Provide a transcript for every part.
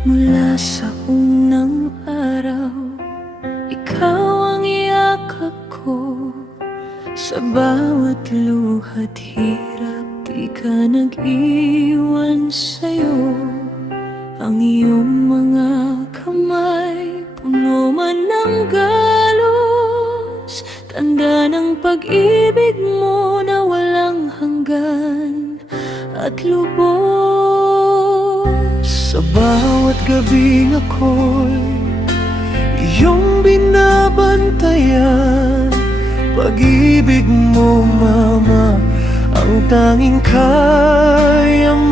Mula sa unang araw, ikaw ang yakap ko. Sa bawat luha't hirap, di ka nag-iwan sa'yo. Ang iyong mga kamay, puno man ng galos, tanda ng pag-ibig mo na walang hanggan at lubos. Sa bawat gabing ako'y iyong binabantayan. Pag-ibig mo, Mama, ang tanging kayamanan.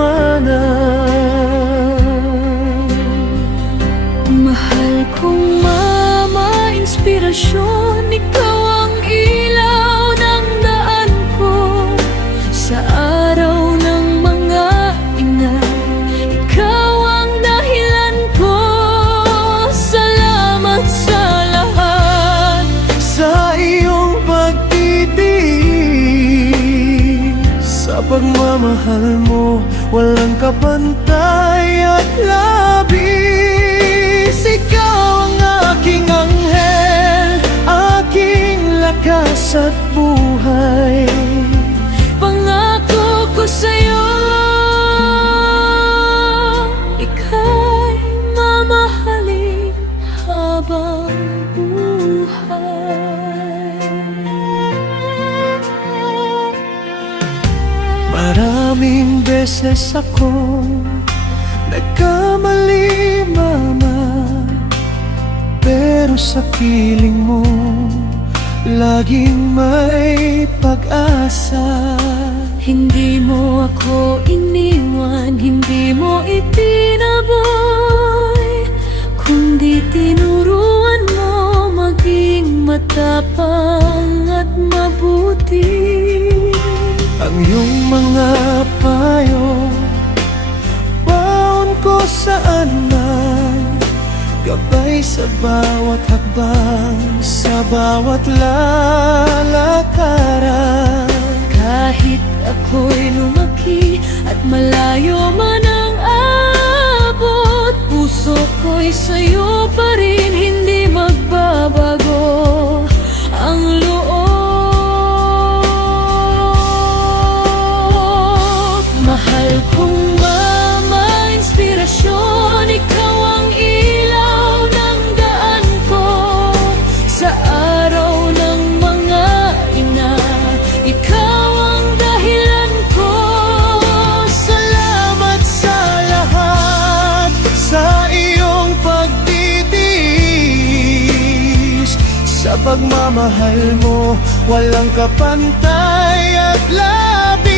Mahal kong Mama, inspirasyon, ikaw ang ilaw ng daan ko. Sa araw ng mga ina, ikaw ang dahilan ko. Salamat sa lahat, sa iyong pagtitiis. Sa pagmamahal mo, walang kapantay at labis. Ikaw ang aking anghel, aking lakas at buhay. pangako ko sa'yo, ika'y mamahalin habang buhay. Maraming beses akong nagkamali, Mama, pero sa piling mo laging may pag-asa. Hindi mo ako iniwan, hindi mo itinaboy, kundi tinuruan mo maging matapang at mabuti. Ang iyong mga payo, baon ko saan man, gabay sa bawat hakbang, sa bawat lalakaran. Kahit ako'y lumaki at malayo man ang abot, puso ko'y sa'yo pa rin, hindi magbabago ang loob. Mahal kong Mama, inspirasyon, ikaw ang ilaw ng daan ko. Sa araw ng mga ina, ikaw ang dahilan ko. Salamat sa lahat, sa iyong pagtitiis. Sa pagmamahal mo, walang kapantay at labis.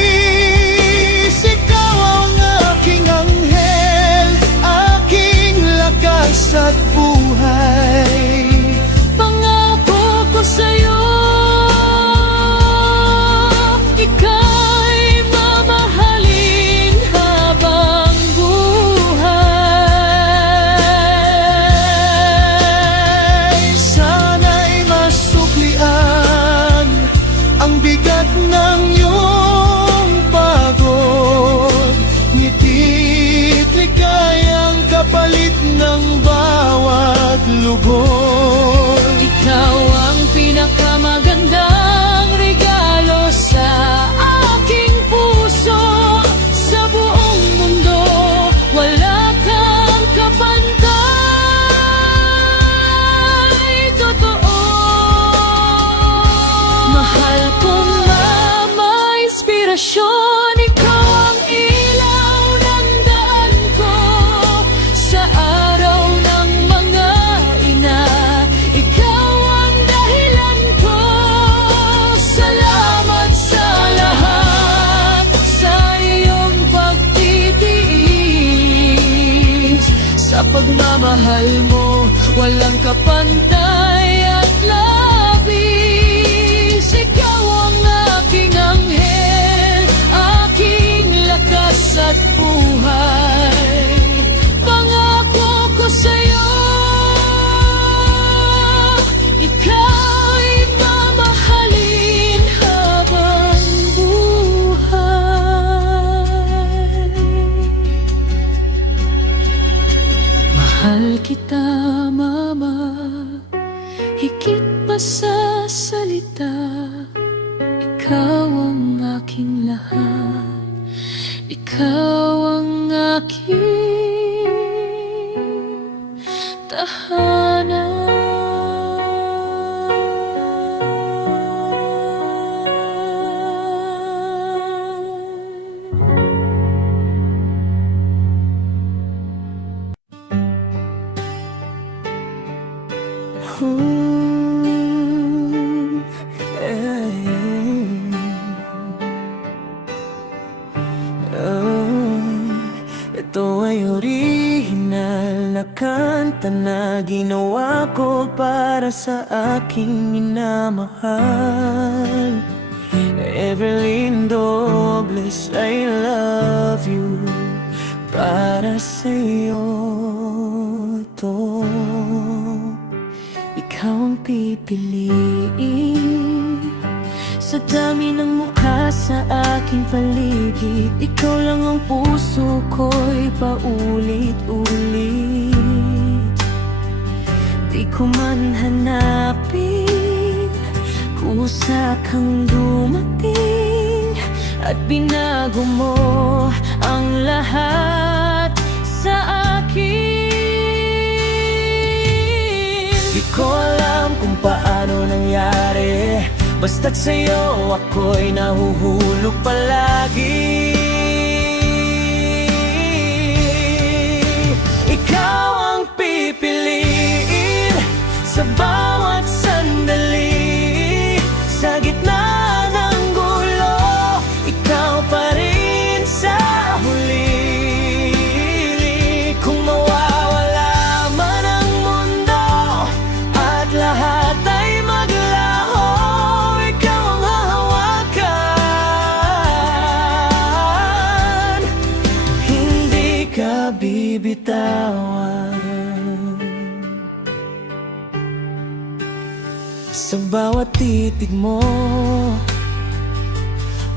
Ikaw ang aking anghel, aking lakas at buhay. Pangako ko sa'yo, ika'y mamahalin habang buhay. Sana'y masuklian ang bigat ng iyong pagod. Ngiti, ligayang kapalit ng bawat lugod. Ikaw ang pinakamagandang regalo sa aking puso. Sa buong mundo, wala kang kapantay. Totoo. Mahal kong Mama, inspirasyon, ikaw ang ilaw ng daan ko. Sa araw ng mga ina, ikaw ang dahilan ko. Salamat sa lahat, sa iyong pagtitiis. Sa pagmamahal mo, walang kapantay at labis. Ikaw ang aking anghel, aking lakas at buhay. Pangako ko sa'yo, ika'y mamahalin habang buhay. Mahal kita, Mama, higit pa sa salita. Ikaw ang aking lahat, ikaw ang aking tahanan. Ito ay orihinal na kanta na ginawa ko para sa aking minamahal. Evelyn Dobles, I love you. Para sa'yo to. Ikaw ang pipiliin sa dami ng mukha sa aking paligid. Ikaw lang ang puso ko'y paulit-ulit. Di ko man hanapin, kusa kang dumating at binago mo ang lahat sa akin. Di ko alam kung paano nangyari, basta't sa'yo ako'y nahuhulog palagi. Ikaw ang pipiliin sa bawat sandali. Sa gitna ng gulo, ikaw pa rin sa huli. Kung mawawala man ang mundo at lahat ay maglaho, ikaw ang hahawakan, hindi ka bibitawan. Sa bawat titig mo,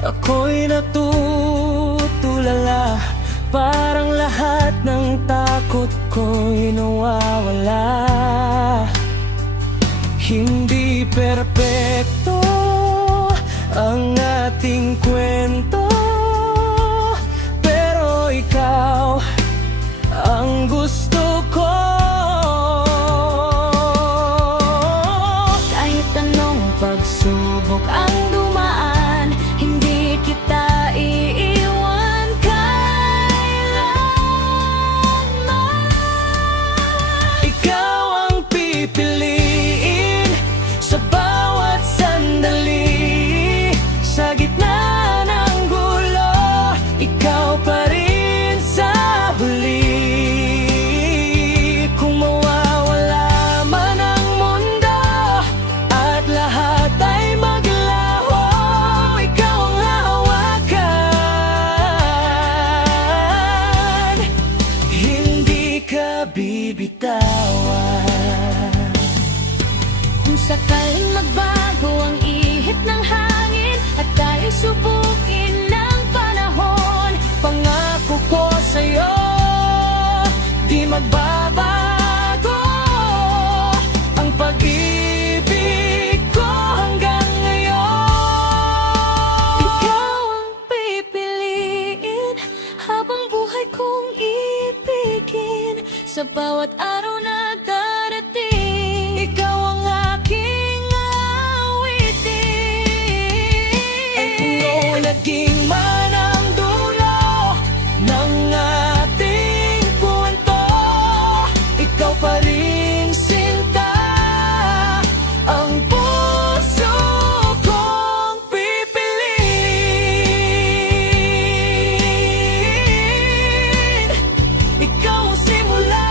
ako'y natutulala. Parang lahat ng takot ko'y nawawala. Hindi perpekto ang ating kwento, pero ikaw ang gusto ko. Kahit anong pagsubok ang dumaan, hindi kita iiwan kailanman. Ikaw ang pipiliin sa bawat sandali. Sa gitna ng gulo, ikaw pa rin sa huli. Kung mawawala man ang mundo at lahat ay maglaho, ikaw ang hahawakan, hindi ka bibitawan. Kung sakaling magbago ang ihip ng hangin at tayo subukin ng panahon, pangako ko sa'yo, di magbabago ang pag-ibig ko hanggang ngayon. Ikaw ang pipiliin habang buhay kong ibigin. Sa bawat araw na darating, ikaw ang aking awitin. At kung naging man ang dulo ng ating kwento, ikaw pa rin sinta ang puso kong pipiliin. Ikaw ang simula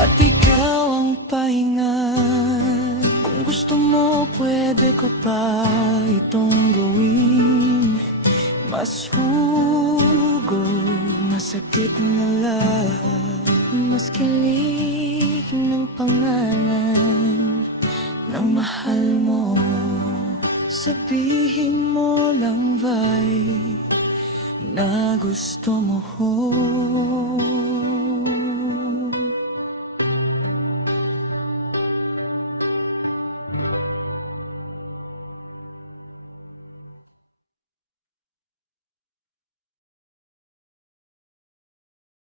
at ikaw ang pahinga. Kung gusto mo, pwede ko pa itong gawin. Mas hugol, masakit na lahat. Mas kilig ng pangalan ng mahal mo. Sabihin mo lang ba'y na gusto mo.